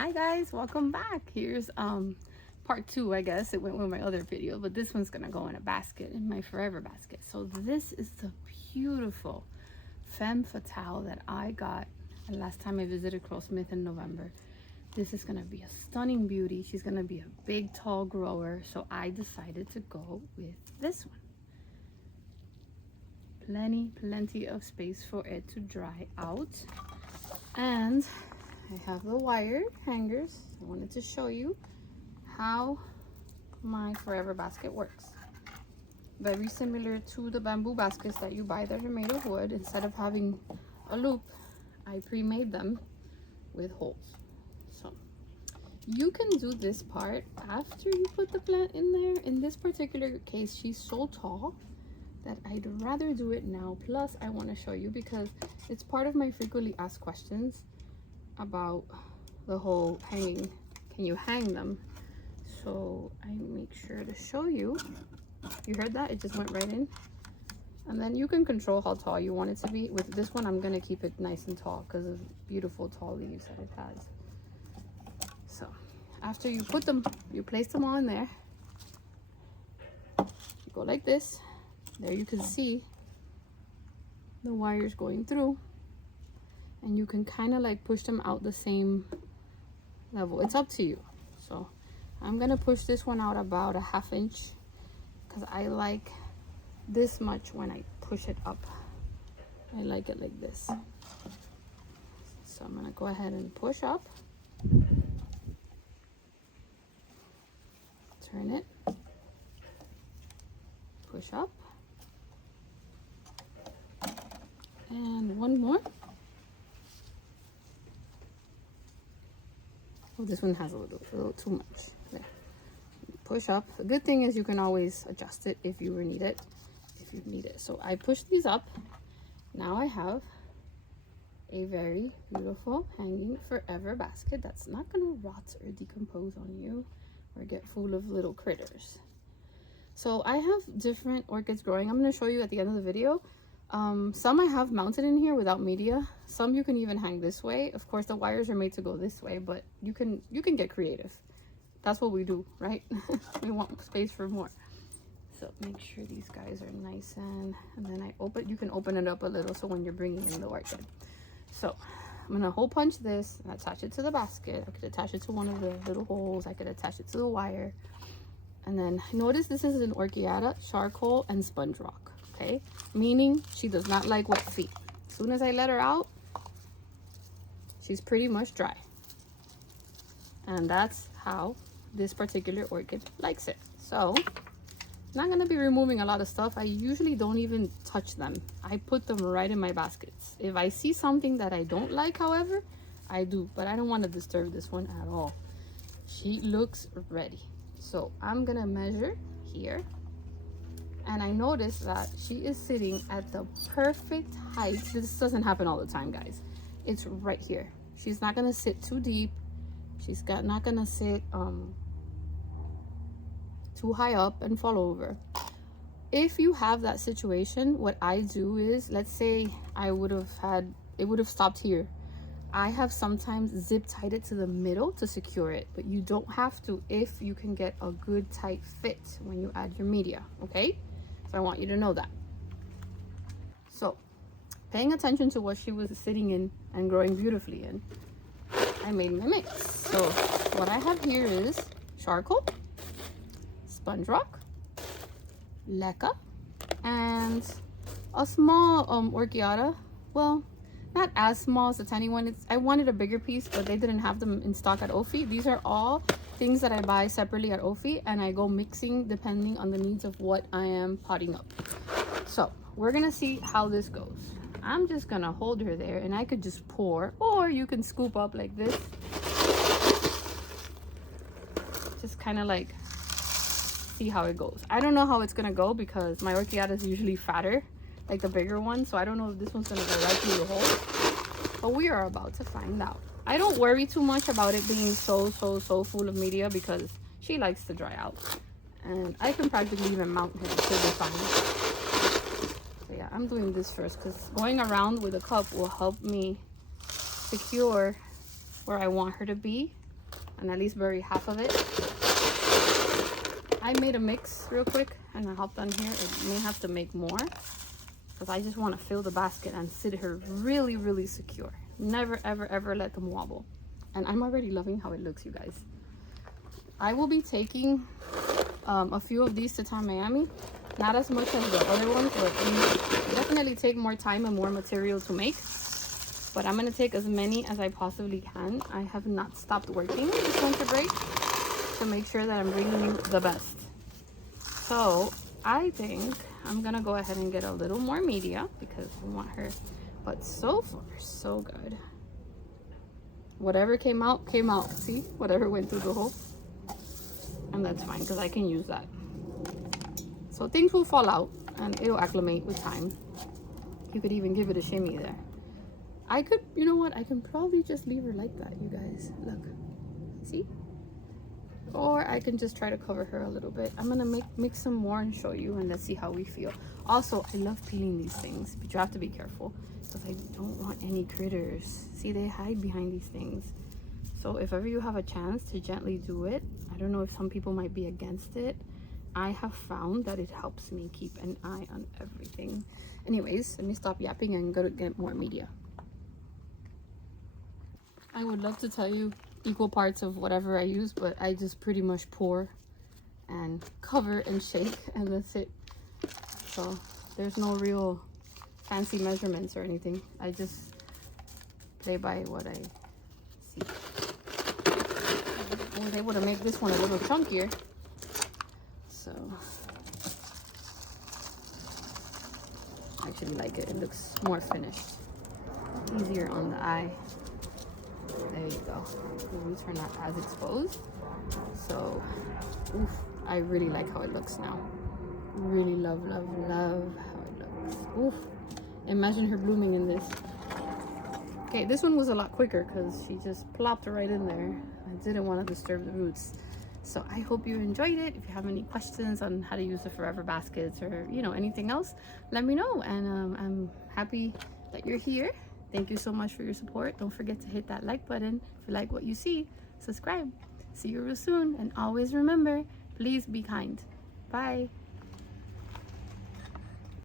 Hi guys, welcome back. Here's part 2, I guess. It went with my other video, but this one's gonna go in a basket, in my forever basket. So this is the beautiful femme fatale that I got the last time I visited Krull Smith in November. This is gonna be a stunning beauty. She's gonna be a big tall grower, so I decided to go with this one. Plenty of space for it to dry out. And I have the wire hangers. I wanted to show you how my forever basket works. Very similar to the bamboo baskets that you buy that are made of wood. Instead of having a loop, I pre-made them with holes. So you can do this part after you put the plant in there. In this particular case, she's so tall that I'd rather do it now. Plus, I want to show you because it's part of my frequently asked questions about the whole hanging. Can you hang them? So I make sure to show you. You heard that? It just went right in. And then you can control how tall you want it to be. With this one, I'm going to keep it nice and tall because of beautiful tall leaves that it has. So after you put them, you place them all in there. You go like this. There you can see the wires going through, and you can kind of like push them out the same level. It's up to you. So I'm gonna push this one out about a 1/2 inch because I like this much when I push it up. I like it like this. So I'm gonna go ahead and push up, turn it, push up, and one more. Oh, this one has a little too much. There. Push up. The good thing is you can always adjust it if you need it. So I push these up. Now I have a very beautiful hanging forever basket that's not gonna rot or decompose on you or get full of little critters. So I have different orchids growing. I'm gonna show you at the end of the video. Some I have mounted in here without media. Some you can even hang this way. Of course, the wires are made to go this way, but you can get creative. That's what we do, right? We want space for more. So make sure these guys are nice and then you can open it up a little so when you're bringing in the orchid. So I'm gonna hole punch this and attach it to the basket. I could attach it to one of the little holes. I could attach it to the wire. And then notice this is an orchiata, charcoal, and sponge rock. Okay, meaning she does not like wet feet. As soon as I let her out, she's pretty much dry. And that's how this particular orchid likes it. So I'm not going to be removing a lot of stuff. I usually don't even touch them. I put them right in my baskets. If I see something that I don't like, however, I do. But I don't want to disturb this one at all. She looks ready. So I'm going to measure here. And I noticed that she is sitting at the perfect height. This doesn't happen all the time, guys. It's right here. She's not gonna sit too deep. She's not gonna sit too high up and fall over. If you have that situation, what I do is, let's say it would have stopped here. I have sometimes zip tied it to the middle to secure it, but you don't have to if you can get a good tight fit when you add your media, okay? So I want you to know that. So paying attention to what she was sitting in and growing beautifully in, I made my mix. So what I have here is charcoal, sponge rock, leca, and a small orchiata. Well, not as small as the tiny one. I wanted a bigger piece, but they didn't have them in stock at Ophi. These are all things that I buy separately at Ophi, and I go mixing depending on the needs of what I am potting up. So we're gonna see how this goes. I'm just gonna hold her there, and I could just pour, or you can scoop up like this. Just kind of like see how it goes. I don't know how it's gonna go because my orchiata is usually fatter, like the bigger one, so I don't know if this one's gonna go right through the hole, but we are about to find out. I don't worry too much about it being so full of media because she likes to dry out, and I can practically even mount her to the fine. So yeah, I'm doing this first because going around with a cup will help me secure where I want her to be and at least bury half of it. I made a mix real quick and I hopped on here. I may have to make more because I just want to fill the basket and sit her really, really secure. Never, ever, ever let them wobble. And I'm already loving how it looks, you guys. I will be taking a few of these to Town Miami. Not as much as the other ones, but they definitely take more time and more material to make. But I'm going to take as many as I possibly can. I have not stopped working this winter break to make sure that I'm bringing you the best. So I think I'm going to go ahead and get a little more media because I want her. But so far, so good. Whatever came out, came out. See? Whatever went through the hole. And that's fine because I can use that. So things will fall out and it'll acclimate with time. You could even give it a shimmy there. I could, you know what? I can probably just leave her like that, you guys. Look. See? Or I can just try to cover her a little bit. I'm going to mix some more and show you, and let's see how we feel. Also, I love peeling these things, but you have to be careful because I don't want any critters. See, they hide behind these things. So if ever you have a chance to gently do it, I don't know if some people might be against it. I have found that it helps me keep an eye on everything. Anyways, let me stop yapping and go to get more media. I would love to tell you equal parts of whatever I use, but I just pretty much pour and cover and shake and that's it. So there's no real fancy measurements or anything. I just play by what I see. I was able to make this one a little chunkier. So I actually like it. It looks more finished. Easier on the eye. There you go. The roots are not as exposed. So, oof, I really like how it looks now. Really love, love, love how it looks. Oof. Imagine her blooming in this. Okay, this one was a lot quicker because she just plopped right in there. I didn't want to disturb the roots. So I hope you enjoyed it. If you have any questions on how to use the forever baskets or, you know, anything else, let me know. And I'm happy that you're here. Thank you so much for your support. Don't forget to hit that like button if you like what you see. Subscribe. See you real soon. And always remember, please be kind. Bye.